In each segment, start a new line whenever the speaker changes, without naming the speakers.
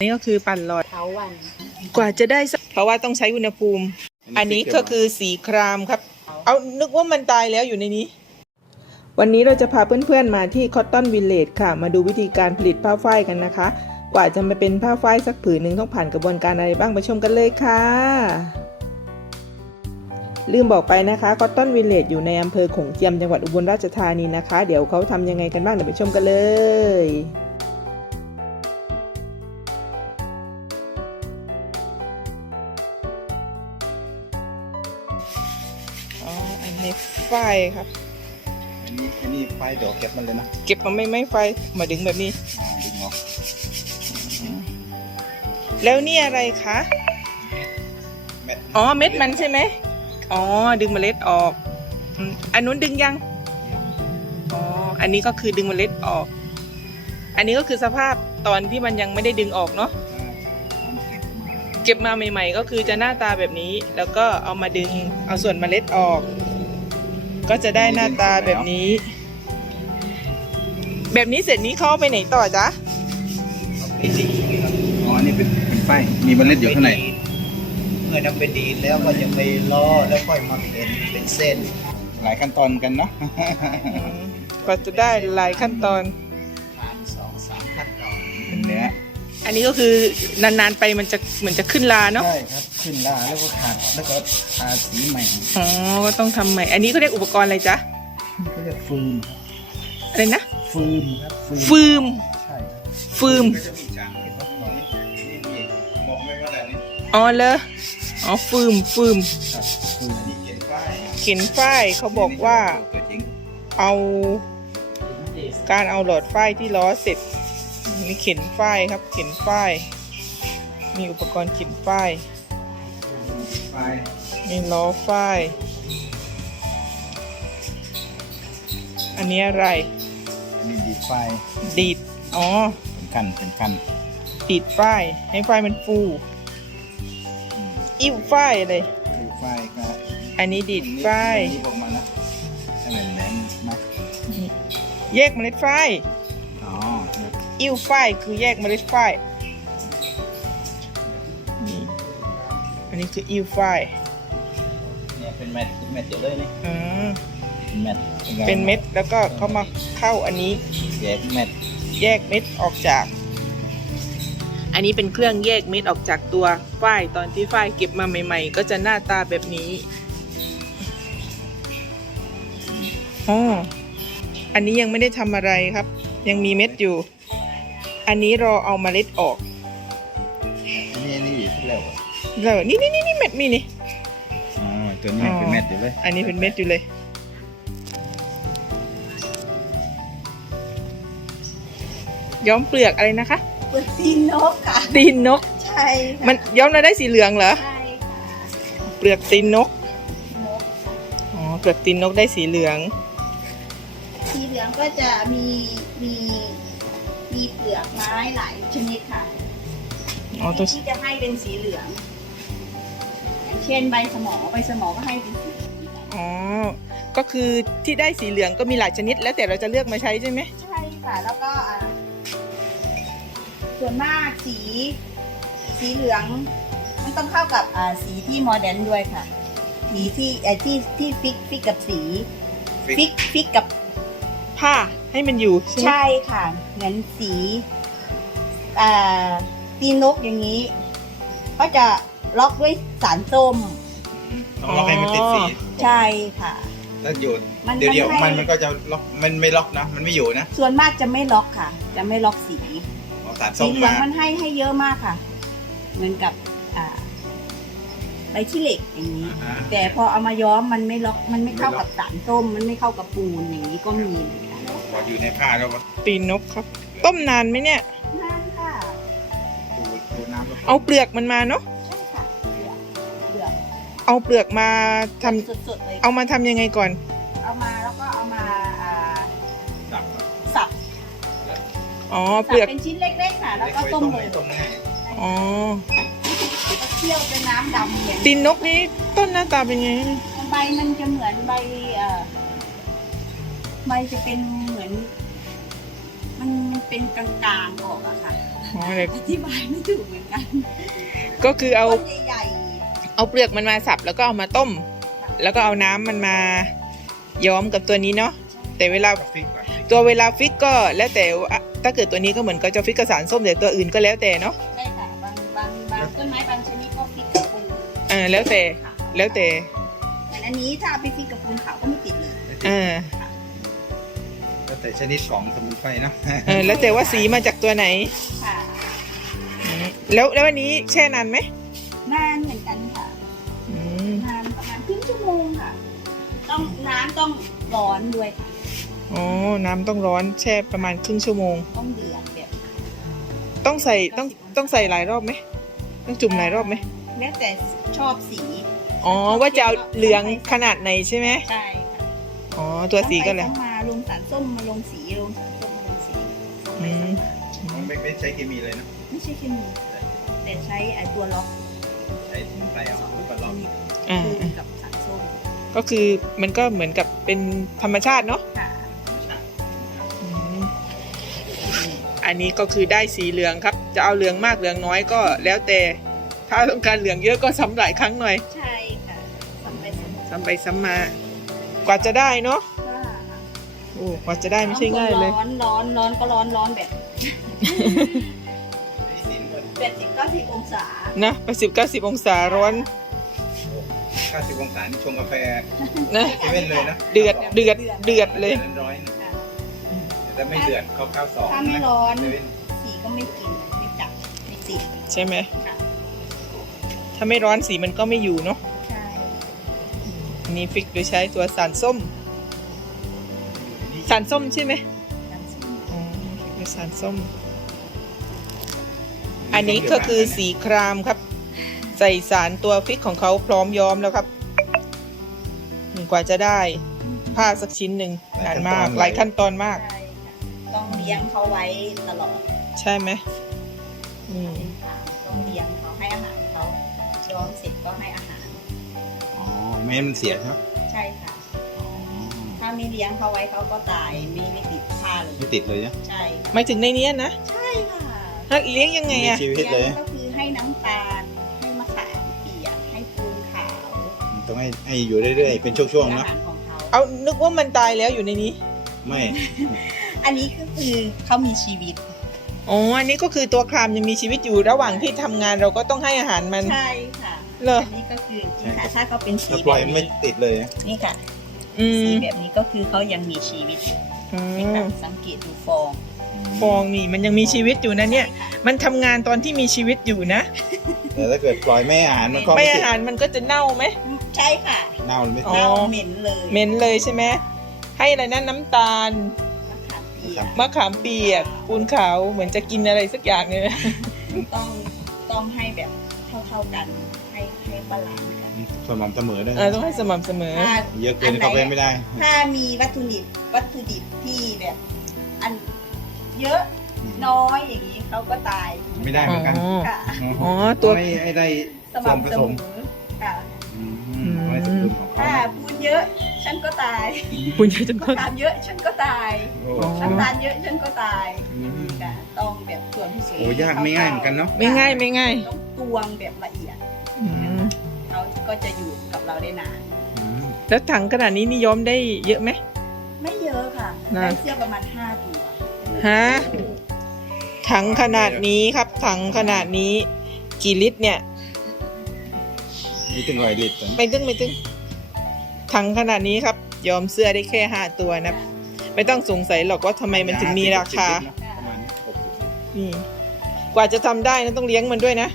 นี่ก็คือปั่นหลอด
เถาวัน
กว่าจะได้สักเพราะว่าต้องใช้อุณหภูมิ อันนี้ก็คือสีครามครับ เอานึกว่ามันตายแล้วอยู่ในนี้ วันนี้เราจะพาเพื่อนๆมาที่ Cotton Village ค่ะ มาดูวิธีการผลิตผ้าฝ้ายกันนะคะ กว่าจะมาเป็นผ้าฝ้ายสักผืนหนึ่งต้องผ่านกระบวนการอะไรบ้างไปชมกันเลยค่ะลืมบอกไปนะคะ Cotton Village อยู่ในอำเภอขงเจียมจังหวัดอุบลราชธานีนะคะ เดี๋ยวเขาทำยังไงกันบ้างเดี๋ยวไปชมกันเลย ฝ้ายครับ
อันนี้อันนี้ไฟเดี๋ยวเก็บมันเลยนะ
เก็บมาไม่ไม่ไฟมาดึงแบบนี้
อ่าดึงออก
แล้วนี่อะไรคะ
เม็ด
อ๋อเม็ดมันใช่ไหมอ๋อดึงเมล็ดออกอืมอันนู้นดึงยังอ๋ออันนี้ก็คือดึงเมล็ดออก อันนี้ก็คือสภาพตอนที่มันยังไม่ได้ดึงออกเนาะ
อ่าเอามาเก็บมา
เก็บมาใหม่ ๆ ก็คือจะหน้าตาแบบนี้ แล้วก็เอามาดึงเอาส่วนเมล็ดออก ก็จะได้หน้าตาแบบนี้ แบบนี้เสร็จนี้เขาเอาไปไหนต่อจ๊ะ
ไอ้ดีครับอ๋ออันนี้เป็นเป็นไฟมีเมล็ดอยู่ข้างใน
เมื่อนำไปดีดแล้วก็จะไปล้อแล้วค่อยมาเป็นเป็นเส้น
หลายขั้นตอนกันเนาะ
อืมก็จะได้หลายขั้นตอน อันนี้ก็คือนานๆไปมันจะเหมือนจะขึ้นลาเนาะ
ใช่ครับ ขึ้นล่าแล้วก็ขาดแล้วก็ทาสีใหม่
อ๋อ ก็ต้องทำใหม่ อันนี้เขาเรียกอุปกรณ์อะไรจ๊ะ
ก็เรียกฟืม
อะไรนะ
ฟืมครับฟืม
ฟืม
ใช่ครับ
ฟืม
ก็จะมีจางเห็นปะมองนี่นี่มองไม่ว่าอะไรนี่
อ๋อเลยอ๋อ ฟืม ฟืม
ครับฟืมอันนี้เขียนไฟ
เขียนฝ้ายเขาบอกว่า
ตัวจริง
เอาการเอาหลอดฝ้ายที่ล้อเสร็จ นี่เข็นฝ้ายครับเข็นฝ้าย มีอุปกรณ์เข็นฝ้าย
ไฟ
มีล้อฝ้าย อันนี้อะไร
อันนี้ดีดไฟ
ดีด อ๋อ
เป็นขั้นเป็นขั้น
ดีดฝ้าย ให้ฝ้ายมันฟู
อืม
อิ่วฝ้ายเลย
ดีดไฟก็
อันนี้ดีดฝ้าย
นี่ออกมาแล้วให้มันแหลมนะ
แยกเมล็ดฝ้าย
อ๋อ
อิ่วฝ้ายคือแยกเมล็ดฝ้ายนี่อันนี้คืออิ่วฝ้าย
เนี่ยเป็นเม็ดเป็นเม็ดเดี๋ยวเลยนี่
อืม
เป็นเม็ด
เป็นเม็ดแล้วก็เข้ามาเข้าอันนี้
แยกเม็ด
แยกเม็ดออกจาก อันนี้เป็นเครื่องแยกเม็ดออกจากตัวฝ้ายตอนที่ฝ้ายเก็บมาใหม่ ๆ ก็จะหน้าตาแบบนี้อ๋ออันนี้ยังไม่ได้ทำอะไรครับ ยังมีเม็ดอยู่ อันนี้รอเอาเมล็ดออก
อันนี้อันนี้อยู่ที่แล้ว
แล้วนี่นี่นี่นี่เม็ดมีนี่
อ๋อตัวนี้เป็นเม็ดอยู่เลย
อันนี้เป็นเม็ดอยู่เลย ย้อมเปลือกอะไรนะคะ
เปลือกตีนนกค่ะ
ตีนนก
ใช่ค่ะ
มันย้อมแล้วได้สีเหลืองเหรอ
ใช่ค่ะ
เปลือกตีนนก
นก
อ๋อ เปลือกตีนนกได้สีเหลือง
สีเหลืองก็จะมีมี มีเปลือกไม้หลายชนิดค่ะ
อ๋อตัว
ที่จะให้เป็นสีเหลือง อย่างเช่นใบสมอใบสมอก็ให้เป็นสีเหลือง
อ๋อ ก็คือที่ได้สีเหลืองก็มีหลายชนิด แล้วแต่เราจะเลือกมาใช้ใช่ไหม
ใช่ค่ะ แล้วก็อ่าส่วนมากสีสีเหลือง มันต้องเข้ากับอ่าสีที่โมเดิร์นด้วยค่ะ สีที่ไอ้ที่ที่ฟิกฟิกกับสี ฟิกฟิกกับ
ผ้าให้มันอยู่ใช่ไหม
ใช่ค่ะ เหมือนสีอ่าตีนนกอย่างนี้ ก็จะล็อกด้วยสารส้ม
ต้องล็อกให้มันติดสี
ใช่ค่ะ
ถ้าอยู่
มัน
เดี๋ยวเดี๋ยว
มันให้
มันมันก็จะล็อกมันไม่ล็อกนะ มันไม่อยู่นะ
ส่วนมากจะไม่ล็อกค่ะ จะไม่ล็อกสี
เอาสาร
สี
ส้ม
เหลือง
มา
มันให้ให้เยอะมากค่ะ เหมือนกับอ่าใบขี้เหล็กอย่างนี้
อ่า
แต่พอเอามาย้อมมันไม่ล็อกมันไม่เข้า
ไม่ล็
กั
อบก
สารส้ม มันไม่เข้ากับปูนอย่างนี้ก็มีเห มือนกัน
พออยู่ในผ้าแล้วก็
ตีนนกครับ ต้มนานไหมเนี่ย
นั่นค่ะ
ดูดูน้ำแล้ว
เอาเปลือกมันมาเนาะ
ใช่ค่ะเปลือกเปลือก
เอาเปลือกมาทำ
สดๆเลย
เอามาทำยังไงก่อน
เอามาแล้วก็เอามาอ่า
ดับ
สับ
อ๋อเป
สับ
ลือก
เป็นชิ้นเล็กๆค่ะแล้วก็ต้มเลย
ต้มง่าย
อ๋อ
เคี่ยวเป็นน้ำดำอย่าง
ตีนนกนี้ต้นหน้าตาเป็นไง
ใบมันจะเหมือนใบเอ่อใบจะเป็นเหมื อนมันมันเป็นกลางๆออกอะค่ะ
อ๋อเลย
อธิบายไม่ถูกเหมือนกัน
ก็คือเอา
ต้นใหญ่
เอาเปลือกมันมาสับแล้วก็เอามาต้ม แล้วก็เอาน้ำมันมาย้อมกับตัวนี้เนาะแต่เวลา
ก็ฟิกก่อน
ตัวเวลาฟิกก็แล้วแต่ว่าถ้าเกิดตัวนี้ก็เหมือนก็จะฟิกกับสารส้มแต่ตัวอื่นก็แล้วแต่เนาะ
ๆใช่ค่ะบางบางบางต้นไม้บางชนิดก็ฟิกกับปูน
เออแล้วแต่
ขาว
แล้วแต่
แต่อันนี้ถ้าเอาไปฟิกกับปูนขาวก็ไม่ติดเลย
เออ
แล้วแต่ชนิดของสมุนไพรนะ
เออแล้วแต่ว่าสีมาจากตัวไหน
ค่ะ
อืมแล้วแล้ววันนี้แช่นานไหม
นานเหมือนกันค่ะ
อืม
นานประมาณครึ่งชั่วโมงค่ะ ต้องน้ำต้องร้อนด้วยค่ะ
อ๋อน้ำต้องร้อนแช่ประมาณครึ่งชั่วโมง
ต้องเดือดแบบ
ต้องใส่ต้องต้องใส่หลายรอบไหมต้องจุ่มหลายรอบไหม
แล้วแต่ชอบสี
อ๋อว่าจะเอาเหลืองขนาดไหนใช่ไหม
ใช่ค่ะ
อ๋อตัวสีก็เลย
ต้องไปต้องมาลง สารส้มมาลงสีลงสารส้มมาลงสีต้องไป
อืม
ซ้ำมา
ไม่ไม่ใช้เคมีเลยนะ
ไม่ใช่เคมีแต่ใช้ไอ้ตัวล็อก
ใช้สมุนไพรเอาลูกกระลอก
อ่า
คู
อ่า
ณกับสารส้ม
ก็คือมันก็เหมือนกับเป็นธรรมชาติเนาะ
ค่ะ
อืมอันนี้ก็คือได้สีเหลืองครับ จะเอาเหลืองมากเหลืองน้อยก็แล้วแต่ ถ้าต้องการเหลืองเยอะก็ซ้ำหลายครั้งหน่อย
ใช่ค่ะทำไปสำ
ซ้ำไปซ้ำมากว่าจะได้เนาะ
ค่ะ
โอ้กว่าจะได้ไม่ใช่ง่ายเลย
ร้อนร้อนร้อนก็ร้อนร้อนแบบ
สีนวล
แปดสิบเก้าสิบองศา
นะไปสิบเก้าสิบองศาร้อน
90องศานี่ชงกาแฟ
นะ
เซเว่นเลยนะ
เดือดเดือดเดือดเลย
ร้อยๆนะ
ค่ะ
แต่ถ้าไม่เดือดเข้าข้าวสอง
ถ้าไม่
นะ
ร้อน
เซเว่น
สีก็ไม่กินไม่จับไม่ติด
ใช่ไหม
ค่ะ
ถ้าไม่ร้อนสีมันก็ไม่อยู่เนาะ
ใช่
อันนี้ฟิกโดยใช้ตัวสารส้ม สารส้มใช่ไหม
น้ำส้ม
อ๋อฟิกด้วยสารส้ม อันนี้ก็คือสีครามครับ ใส่สารตัวฟิกของเขาพร้อมย้อมแล้วครับอืมกว่าจะได้ผ้าสักชิ้นหนึ่งนานมาก หลายขั้นตอนมาก
ใช่ค่ะต้องเลี้ยงเขาไว้ตลอด
ใช่ไหมอืม
เป็นทางต้องเลี้ยงเขาให้อาหารเขาย้อมเสร็จก็ให้อาหาร
อ๋อ ไม่ให้มันเสียใช่ไหม
ใช่ค่ะ
อ๋อ
ถ้า ไม่เลี้ยงเขาไว้เขาก็ตายไม่ไม่ติดผ้าเลย
ไม่ติดเลยนะ
ใช่ค่ะ
หมายถึงในเนี้ยนะ
ใช่ค่ะ
ถ้าเลี้ยงยังไง
มี
อะ
ชีวิตเลย
ลี้งก็คือให้น้ำตาลให้มะขามเปียกให้ปูนขาว
ต้องให้ให้อยู่เรื่อยๆ เป็นช่วงๆ
อา
นะ
หารของเขา
เอานึกว่ามันตายแล้วอยู่ในนี้
ไม่
อันนี้ก็คือเขามีชีวิต
อ๋ออันนี้ก็คือตัวครามยังมีชีวิตอยู่ระหว่างที่ทำงานเราก็ต้องให้อาหารมัน
ใช่ค่ะ
เหรอ
อันนี้ก็คือนี่ค่ะถ้าเขาเป็นสี
ถ้าป
แบ
ล่อย
บ
มันไม่
นี้
ติดเลยนะ
นี่ค่ะ
อื
สี
ม
แบบนี้ก็คือเขายังมีชีวิตอยู่
อื
นี่
ม
ค่ะสังเกตดูฟอง
ฟองนี่มันยังมีชีวิตอยู่นะเนี่ย
ใช่ค่ะ
มันทำงานตอนที่มีชีวิตอยู่นะ
แต่ถ้าเกิดปล่อยไม่ให้อาหารมันก็
ไม่
ไม่ติ
อา
ด
หารมันก็จะเน่าไหม
ใช่ค่ะ
เน่าหรือไม่
อ๋อ
ติด
เน่าเหม็นเลย
เหม็นเลยใช่ไหมให้อะไรนะน้ำตาล
มะขามเปียก
มะขามเปียกปูนขาวเหมือนจะกินอะไรสักอย่างเนี่ย
ต้องต้องให้แบบเท่าๆกัน ให้ให้บาลานซ์กัน
สม่ำเสมอด้วย
เออต้องให้สม่ำเสมอ
ถ้า
เยอะเกินเข้าไปไม่ได้
ถ้ามีวัตถุดิบวัตถุดิบที่แบบ อันเยอะน้อยอย่างนี้เขาก็ตาย
ไม่ได้เหมือนกัน
อ๋อ
ค่ะ
อ๋อตัว
ให้ให้ได้
ส
ส่วนผ
ม่ำเส
ส
ม
ม
อค่ะ
อืมให้สมดุลของเขา
ถ้าพูดเยอะ ฉันก็ตาย
คุณยายจน
มะ
ก็
ขามเยอะฉันก็ตาย
โอ้
อ๋อ
น้ำตาลเยอะฉันก็ตาย
อืม
ค่ะต้องแบบส่วนผสม
โอ้ยากไม่ง่ายเหมือนกันเนาะ
ไม่ง่ายไม่ง่าย
ต้องตวงแบบละเอียด
อืม
เขา ก็จะอยู่กับเราได้นาน
อืม
แล้วถังขนาดนี้นี่ย้อมได้เยอะไหม
ไม่เยอะค่ะ
น่ะ
ได้เสื้อประมาณห้าตัว
ฮะถังขนาดนี้ครับ ถังขนาดนี้กี่ลิตรเนี่ย
นี่ถึงร้อยลิตร
ไม่ตึ้งไม่ตึ้งถังขนาดนี้ครับ ยอมเสื้อได้แค่ห้าตัวนะ ไม่ต้องสงสัยหรอกว่าทำไมมันถึงมีราคา
ประมาณหกสิบ
นี่ กว่าจะทำได้นะต้องเลี้ยงมันด้วยนะ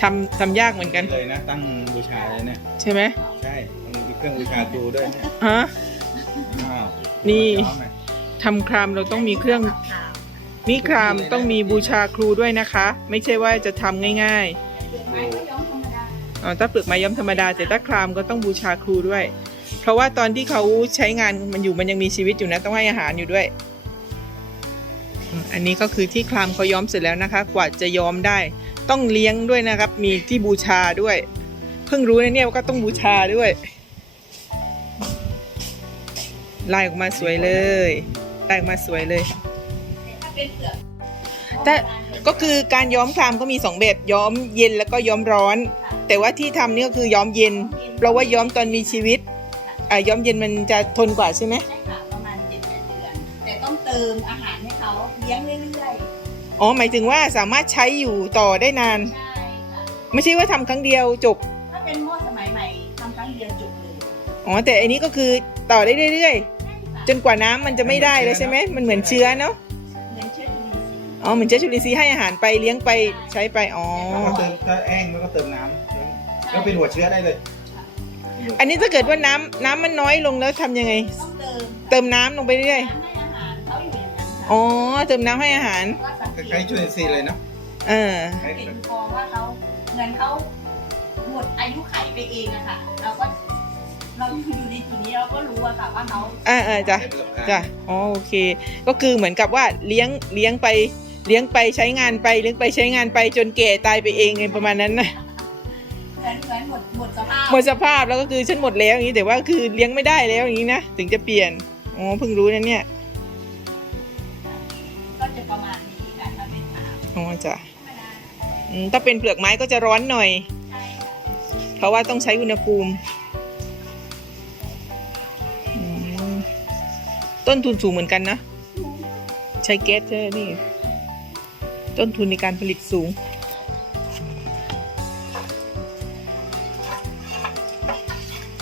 ทำทำยากเหมือนกัน
เลยนะ ตั้งบูชาเลยเนี่ย
ใช่ไหม
ใช่ต้องมีเครื่องบูชาครูด้วยเนี่ย
ฮะ
อ้าว
นี่
ย้อมไหม
ทำครามเราต้องมีเครื่อง
ข่าว
นี่ครามต้องมีบูชาครูด้วยนะคะ ไม่ใช่ว่าจะทำง่าย
เปลือกไม้ก็ย้อมธรรมดา
ๆอ๋อถ้าเปลือกไม้ย้อมธรรมดา แต่ถ้าครามก็ต้องบูชาครูด้วย เพราะว่าตอนที่เขาใช้งานมันอยู่มันยังมีชีวิตอยู่นะต้องให้อาหารอยู่ด้วยอืมอันนี้ก็คือที่ครามเขาย้อมเสร็จแล้วนะคะ กว่าจะย้อมได้ ต้องเลี้ยงด้วยนะครับ มีที่บูชาด้วย เพิ่งรู้นะเนี่ยว่าก็ต้องบูชาด้วย ลายออกมาสวยเลยลายออกมาสวยเลยแต่ก็คือการย้อมครามก็มีสองแบบย้อมเย็นแล้วก็ย้อมร้อน แต่ว่าที่ทำนี่ก็คือย้อมเย็น เพราะว่าย้อมตอนมีชีวิตอ่าย้อมเย็นมันจะทนกว่าใช่ไหม
ใช่ค่ะประมาณเจ็ดแปดเดือนแต่ต้องเติมอาหารให้เขาเลี้ยงเรื่อย
อ๋อหมายถึงว่าสามารถใช้อยู่ต่อได้นาน
ๆใช่ค่ะ
ไม่ใช่ว่าทำครั้งเดียวจบ
ถ้าเป็นหม้อสมัยใหม่ทำครั้งเดียวจบเลย
อ๋อแต่อันนี้ก็คือต่อได้เรื่อย
ใช่ค่ะ
ๆ จนกว่าน้ำมันจะไม่ได้แล้วใช่ไหมมันเหมือนเชื้อเนาะ
เหมือนเชื้อจุลินทรีย์
อ๋อเหมือนเชื้อจุลินทรีย์ให้อาหารไปเลี้ยงไปใช้ไป อ๋อ
แล้วก็เติมถ้าแห้งแล้วก็เติมน้ำก็เป็นหัวเชื้อได้เลย
อันนี้ถ้าเกิดว่าน้ำน้ำมันน้อยลงแล้วทำยังไง
ต้องเติม
เติมน้ำลงไปเรื่อย
น้ำให้อาหารเขาอยู่อย่างนั้นค่ะ
อ๋อเติมน้ำให้อาหาร
ว่าสัง
ค
เก
ล้าย
ต
ๆจุลินทรีย์เลยเนาะ
เออ
คล้าย
เห็นฟองว่าเขาเงินเขาหมดอายุไขไปเองอะค่ะเราก็เราอยู่ในจุดนี้เราก็รู้อะค่ะว่าเขา
อ่าอ่าจ้ะจ้ะ อ๋อ โอเค ก็คือเหมือนกับว่าเลี้ยง เลี้ยงไป เลี้ยงไปใช้งานไป เลี้ยงไปใช้งานไปจนแก่ตายไปเองไงประมาณนั้นนะ
เหมือนเหมือนหมดหมดสภาพ
หมดสภาพแล้วก็คือฉันหมดแล้วอย่างนี้แต่ว่าคือเลี้ยงไม่ได้แล้วอย่างนี้นะ ถึงจะเปลี่ยน อ๋อ เพิ่งรู้นะเนี่ย อ๋อจ้ะ
ธรรมดา
อืมถ้าเป็นเปลือกไม้ก็จะร้อนหน่อย
ใช่ค่ะ
เพราะว่าต้องใช้อุณหภูมิอืมต้นทุนสูงเหมือนกันนะ ใช้แก๊สใช่ไหมนี่ ต้นทุนในการผลิตสูง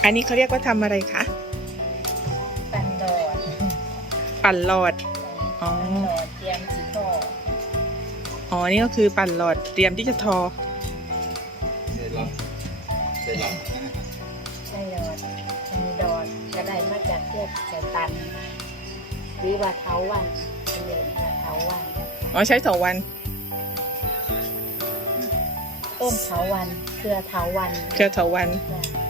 อันนี้เขาเรียกว่าทำอะไรคะ
ตันดอด
ปั่นหลอด อ๋อ
อ๋อ
นี่ก็คือปั่นหลอดเตรียมที่จะทอ
เซรั่มเซรั่ม
ใช่ดอดอันนี้ดอดก็ได้มาจากเทียบใส่ตันหรือว่าเท้าวันเป็นเลยว่าเท้าวัน
อ๋อ ใช้สองวัน
ต้นเท้าวันเครือเท้าวัน
เครือเถาวัน
จ้ะ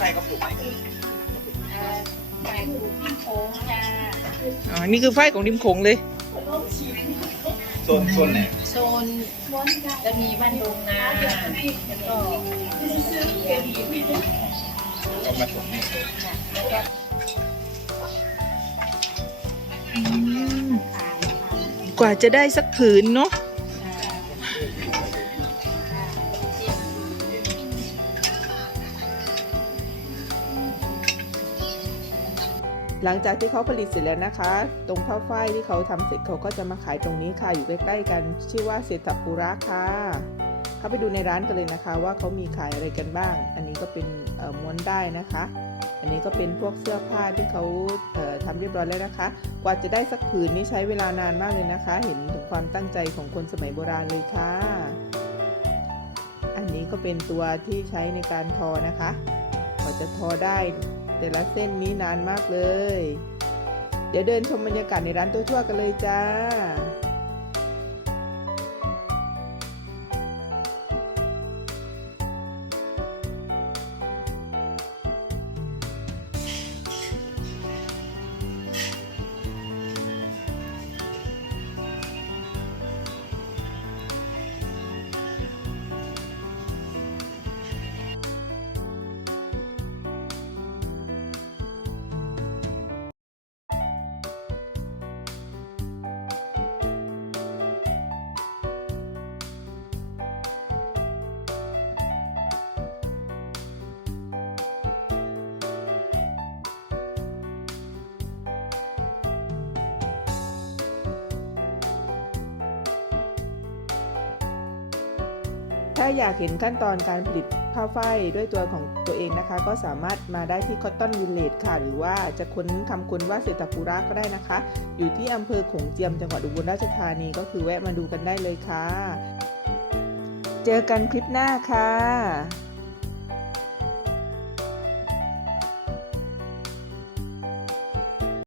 อันนี้ใครเขาปลูกไหม
ใส่ถูกที่โค้งจ้า
อ๋อ นี่คือฝ้ายของริมโขงเลย
โซนโซนไหน
โซนจะมีบ้านดงนาแล้วก็เบียร์
เอามาถมนี่
ค่ะแล้วก็
กว่าจะได้สักผืนเนาะ หลังจากที่เขาผลิตเสร็จแล้วนะคะ ตรงผ้าฝ้ายที่เขาทำเสร็จเขาก็จะมาขายตรงนี้ค่ะ อยู่ใกล้ๆกัน ชื่อว่าเศรษฐปุระค่ะ เข้าไปดูในร้านกันเลยนะคะ ว่าเขามีขายอะไรกันบ้าง อันนี้ก็เป็นม้วนได้นะคะ อันนี้ก็เป็นพวกเสื้อผ้าที่เขาเอ่อทำเรียบร้อยแล้วนะคะ กว่าจะได้สักผืนนี่ใช้เวลานานมากเลยนะคะ เห็นถึงความตั้งใจของคนสมัยโบราณเลยค่ะ อันนี้ก็เป็นตัวที่ใช้ในการทอนะคะกว่าจะทอได้ แต่ละเส้นนี้นานมากเลย เดี๋ยวเดินชมบรรยากาศในร้านทั่วๆกันเลยจ้า ถ้าอยากเห็นขั้นตอนการผลิตผ้าฝ้ายด้วยตัวของตัวเองนะคะ ก็สามารถมาได้ที่ Cotton Village ค่ะ หรือว่าจะค้นคำค้นว่าเศรษฐปุระก็ได้นะคะ อยู่ที่อำเภอขงเจียมจังหวัดอุบลราชธานีก็คือแวะมาดูกันได้เลยค่ะ เจอกันคลิปหน้าค่ะ